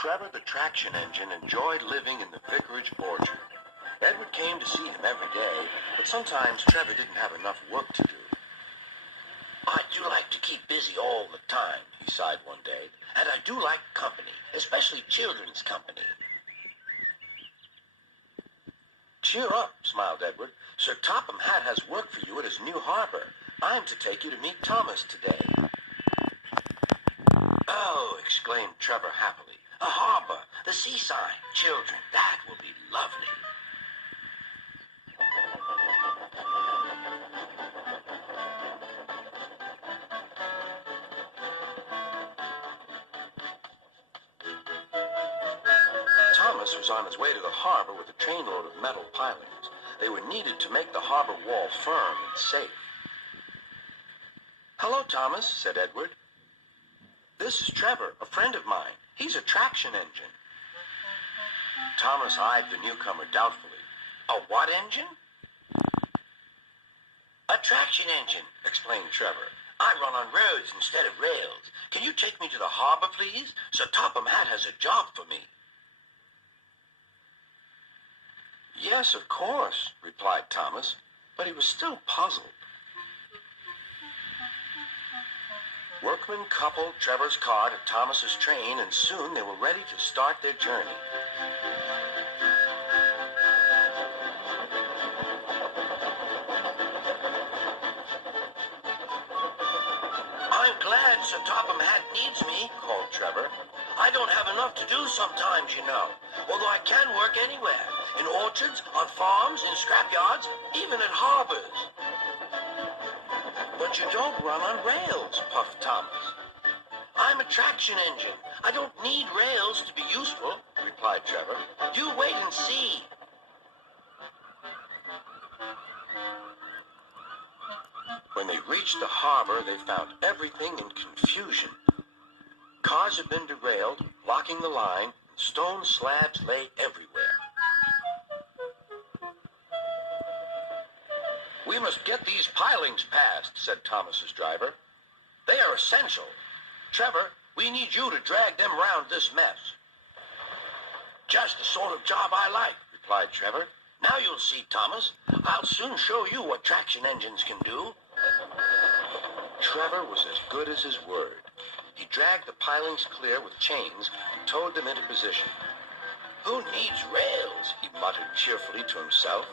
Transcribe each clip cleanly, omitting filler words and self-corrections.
Trevor the traction engine enjoyed living in the vicarage orchard. Edward came to see him every day, but sometimes Trevor didn't have enough work to do. I do like to keep busy all the time, he sighed one day, and I do like company, especially children's company. Cheer up, smiled Edward. Sir Topham Hatt has work for you at his new harbor. I'm to take you to meet Thomas today. Oh, exclaimed Trevor happily. A harbor, the seaside, children, that will be lovely. Thomas was on his way to the harbor with a trainload of metal pilings. They were needed to make the harbor wall firm and safe. Hello, Thomas, said Edward. This is Trevor, a friend of mine. He's a traction engine. Thomas eyed the newcomer doubtfully. A what engine? A traction engine, explained Trevor. I run on roads instead of rails. Can you take me to the harbor, please? Sir Topham Hatt has a job for me. Yes, of course, replied Thomas, but he was still puzzled. Workmen coupled Trevor's car to Thomas's train, and soon they were ready to start their journey. I'm glad Sir Topham Hatt needs me, called Trevor. I don't have enough to do sometimes, you know, although I can work anywhere, in orchards, on farms, in scrapyards, even at harbors. But you don't run on rails, puffed Thomas. I'm a traction engine. I don't need rails to be useful, replied Trevor. You wait and see. When they reached the harbor, they found everything in confusion. Cars had been derailed, blocking the line, and stone slabs lay everywhere. We must get these pilings past, said Thomas's driver. They are essential. Trevor, we need you to drag them round this mess. Just the sort of job I like, replied Trevor. Now you'll see, Thomas. I'll soon show you what traction engines can do. Trevor was as good as his word. He dragged the pilings clear with chains and towed them into position. Who needs rails? He muttered cheerfully to himself.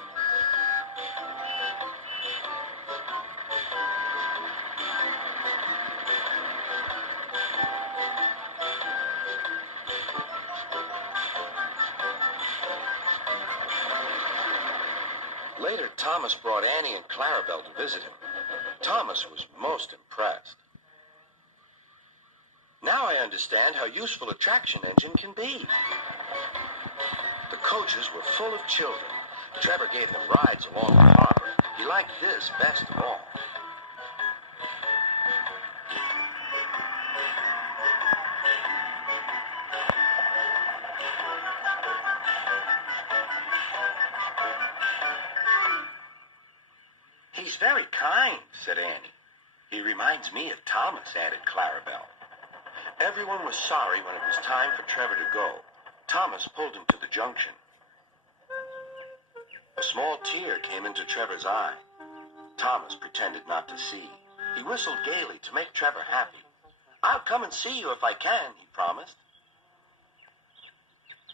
Later, Thomas brought Annie and Clarabelle to visit him. Thomas was most impressed. Now I understand how useful a traction engine can be. The coaches were full of children. Trevor gave them rides along the harbor. He liked this best of all. He's very kind, said Annie. He reminds me of Thomas, added Clarabelle. Everyone was sorry when it was time for Trevor to go. Thomas pulled him to the junction. A small tear came into Trevor's eye. Thomas pretended not to see. He whistled gaily to make Trevor happy. I'll come and see you if I can, he promised.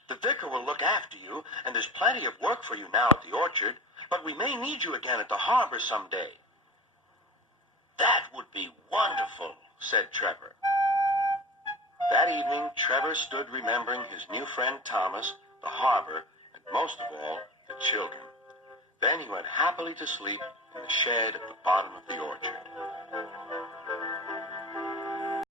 The vicar will look after you, and there's plenty of work for you now at the orchard, but we may need you again at the harbor someday. That would be wonderful, said Trevor. That evening, Trevor stood remembering his new friend Thomas, the harbor, and most of all, the children. Then he went happily to sleep in the shed at the bottom of the orchard.